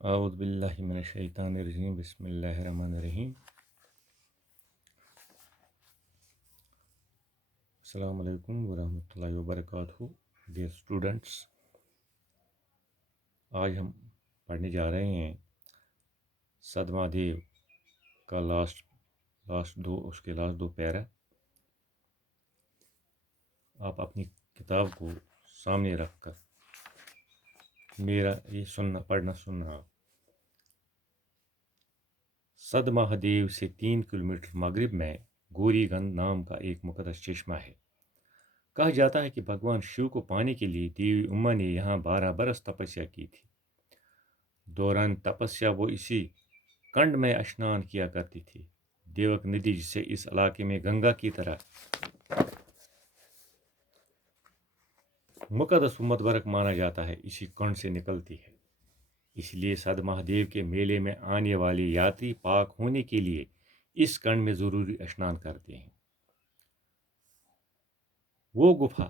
اعوذ باللہ من الشیطان الرجیم بسم اللہ الرحمن الرحیم السلام علیکم ورحمۃ اللہ وبرکاتہ ڈیئر اسٹوڈنٹس، آج ہم پڑھنے جا رہے ہیں صدمہ دیو کا لاسٹ دو پیرا۔ آپ اپنی کتاب کو سامنے رکھ کر میرا یہ پڑھنا سننا۔ صدمہ دیو سے 3 کلومیٹر مغرب میں گوری گند نام کا ایک مقدس چشمہ ہے۔ کہا جاتا ہے کہ بھگوان شیو کو پانے کے لیے دیوی اما نے یہاں 12 برس تپسیا کی تھی۔ دوران تپسیا وہ اسی کنڈ میں اشنان کیا کرتی تھی۔ دیوک ندی، جسے اس علاقے میں گنگا کی طرح مقدس و متبرک مانا جاتا ہے، اسی کنڈ سے نکلتی ہے۔ اس لیے صدمہ دیو کے میلے میں آنے والے یاتری پاک ہونے کے لیے اس کنڈ میں ضروری اشنان کرتے ہیں۔ وہ گفا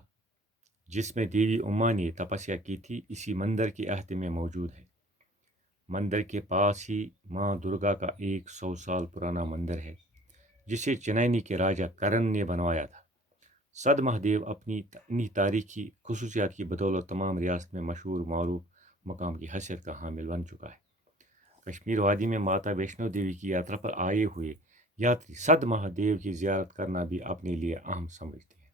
جس میں دیوی اما نے تپسیا کی تھی اسی مندر کے احاطے میں موجود ہے۔ مندر کے پاس ہی ماں درگا کا 100 سال پرانا مندر ہے، جسے چنینی کے راجہ کرن نے بنوایا تھا۔ صدمہ دیو اپنی تاریخی خصوصیات کی بدولت تمام ریاست میں مشہور معروف مقام کی حیثیت کا حامل بن چکا ہے۔ کشمیر وادی میں ماتا ویشنو دیوی کی یاترا پر آئے ہوئے یاتری صدمہ دیو کی زیارت کرنا بھی اپنے لیے اہم سمجھتے ہیں۔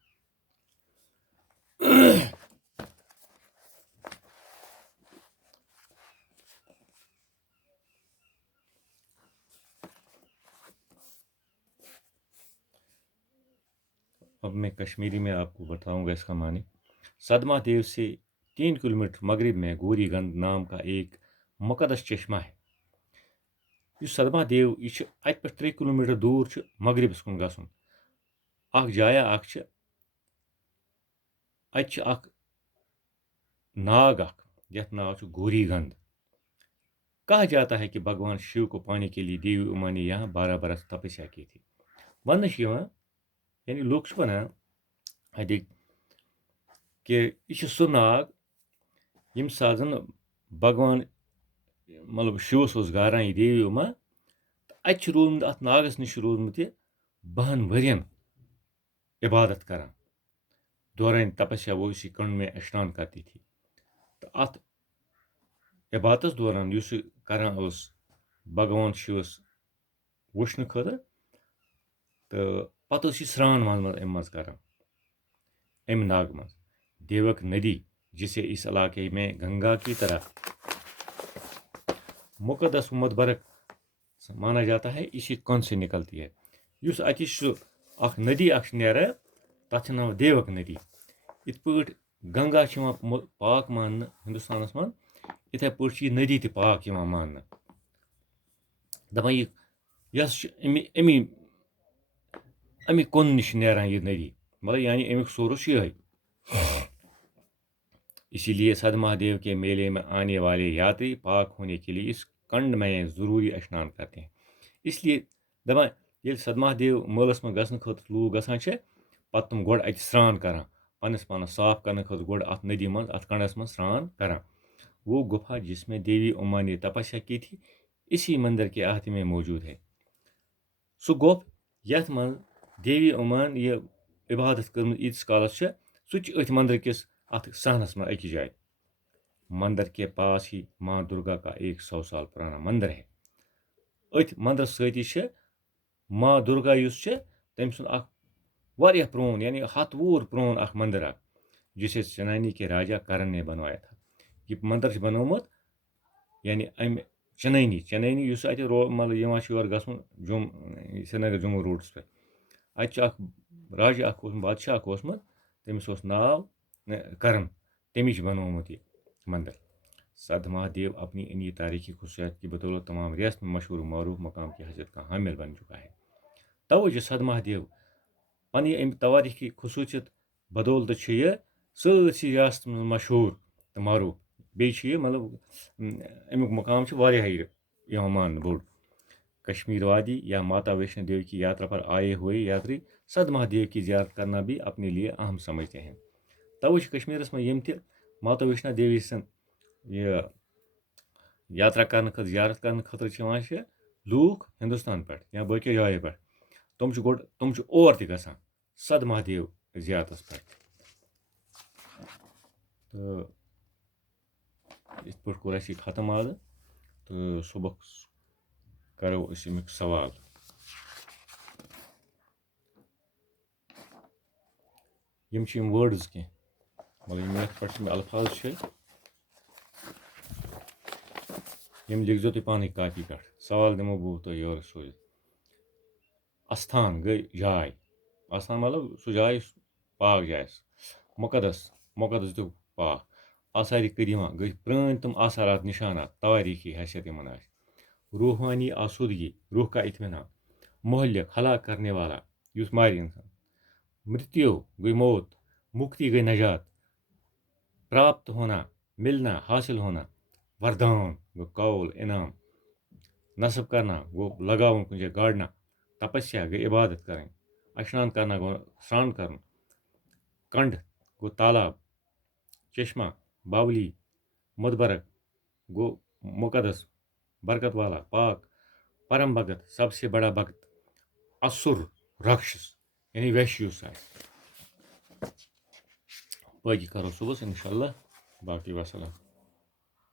اب میں کشمیری میں آپ کو بتاؤں گا اس کا معنی۔ صدمہ دیو سے 3 کلومیٹر مغرب میں گوری گند نام کا ایک مقدس چشمہ ہے۔ یہ صدمہ دیو یہ ات پہ 3 کلومیٹر دور مغربس کن گھن اخ جایا ات ناگ یت ناو گوری گند۔ کہا جاتا ہے کہ بھگوان شیو کو پانے کے لیے دیوی اما نے یہاں 12 برس تپسیا کی تھی۔ ونہ یعنی لوگ ونان اتک کہ یہ سہ ناگ یم سات زن بھگوان مطلب شیوس گاران یہ دیوی اما تو ات روٗدمُت ات ناگس نش روٗدمُت یہ 12 ورین عبادت کران۔ دوران تپسیا وہ اسی کنڈ میں اشنان کرتی تھی۔ تو ات عبادتس دوران اس کران بھگوان شیوس وچھنہ خٲطرٕ تو پتہٕ یہ سران منٛز امہِ منٛز کران امہِ ناگہٕ منٛز۔ دیوک ندی، جسے اس علاقے میں گنگا کی طرح مقدس و متبرک مانا جاتا ہے، اسی کنڈ سے نکلتی ہے۔ اس اتش اخ ندی اخ نیران تتھ ناو دیوک ندی۔ یتھ پٲٹھۍ گنگا چھ پاک ماننہٕ ہندوستانس منٛز، یتھے پٲٹھۍ یہ ندی تہِ پاک یوان ماننہٕ۔ دپان یس امی کُن نش نیران یہ ندی، مطلب یعنی امیک سورس یہ۔ اسی لیے صدمہ دیو کے میلے میں آنے والے یاتری پاک ہونے کے لیے اس کنڈ میں ضروری اشنان کرتے ہیں۔ اس لیے دپان یل صدمہ دیو مٲلس منٛز گژھنہٕ خٲطرٕ لوٗکھ گژھان چھِ، پتہٕ تِم گۄڈٕ اتہِ سران کران، پننس پانس صاف کرنہٕ خٲطرٕ گۄڈٕ ات ندی منٛز ات کنڈس منٛز سران کران۔ وہ گفا جس میں دیوی اما نے تپسیا کی تھی اسی مندر کے احاطے میں موجود ہے۔ سہ گوٚپھ یتھ منٛز دیوی امان یہ عبادت کرمٕژ ییٖتِس کالس چھِ، سُہ تہِ أتھۍ مندر کِس اتھ صحنس منٛز أکِس جایہِ۔ مندر کے پاس ہی ماں درگا کا 100 سال پرانا مندر ہے۔ ات مندر سۭتی چھِ ماں درگا یُس چھِ تٔمۍ سُنٛد اکھ واریاہ پرون یعنی 100 وُہُر پرون اکھ مندر اکھ، جسے چنانی کے راجہ کرن نے بنوایا تھا۔ یہ مندر چھ بنومُت یعنی امہِ چنینی یُس اتہِ مطلب یِوان چھُ یور گژھُن سری نگر جموں روڈس پہ۔ اتہِ چھُ اکھ راجہ اکھ اوسمُت، بادشاہ اکھ اوسمُت، تٔمِس اوس ناو کرن، تٔمی چھُ بنومُت یہ مندر۔ صدمہ دیو اپنی انہی تاریخی خصوصیات کی بدولت تمام ریاست میں مشہور معروف مقام کی حیثیت کا حامل بن چکا ہے۔ توجہ صدمہ دیو پننہِ امہِ تواریخی خصوصیت بدولت چھُ یہ سٲرسٕے ریاست میں مشہور تو معروف۔ بیٚیہِ چھُ یہ مطلب امیُک مقام چھُ واریاہ یِوان ماننہٕ بوٚڑ۔ کشمیر وادی یا ماتا ویشنو دیوی کی یاترا پر آئے ہوئے یاتری صدمہ دیو کی زیارت کرنا بھی اپنے لیے اہم سمجھتے ہیں۔ توے چھِ کشمیرس منٛز یم تہِ ماتا ویشنو دیوی سٕنٛد یہ یاترا کرنے خٲطرٕ زیارت کرنے خٲطرٕ چھِ یِوان چھِ لوٗکھ ہِندُستان پٮ۪ٹھ یا باقٕیو جایو پٮ۪ٹھ تِم چھِ اور تہِ گژھان سد مہادیو زیارتس پٮ۪ٹھ تہٕ یِتھ پٲٹھۍ کوٚر اَسہِ یہِ ختم آز تہٕ صُبحس کرو أسۍ اَمیُک سوال یِم چھِ یِم وٲڈٕز کینٛہہ مطلب یِم یَتھ پٮ۪ٹھ یِم الفاظ چھِ یِم لیکھزیو تُہۍ پانے کاپی پٮ۪ٹھ سوال دِمو بہٕ تۄہہِ یورٕ سوٗزِتھ اَستان گٔے جاے آستان مطلب سُہ جاے یُس پاک جاے آسہِ مُقدس دیُتُکھ پاک آثارِ قدیٖمہ گٔے پرٛٲنۍ تِم آثارات نِشانات تواریٖخی حیثیت یِمن آسہِ روحانی آسودگی روح کا اطمینان مہلک ہلاک کرنے والا یُس مارِ اِنسان مرتیو گٔے موت مُکتی گٔے نجات پراپت ہونا ملنا حاصل ہونا وردان گوٚو قول انعام نصب کرنا گوٚو لگاوُن کُنہِ جایہِ گاڑنا تپسیا گٔے عبادت کرٕنۍ اشنان کرنا گوٚو سرٛان کرُن کنڈ گوٚو تالاب چشمہ باولی مدبرک گوٚو مقدس برکت والا پاک پرم بھگت سب سے بڑا بھگت اسُر رکشس یعنی ویش یُس آسہِ باقی کرو صُبحس انشاء اللہ باقی وسلام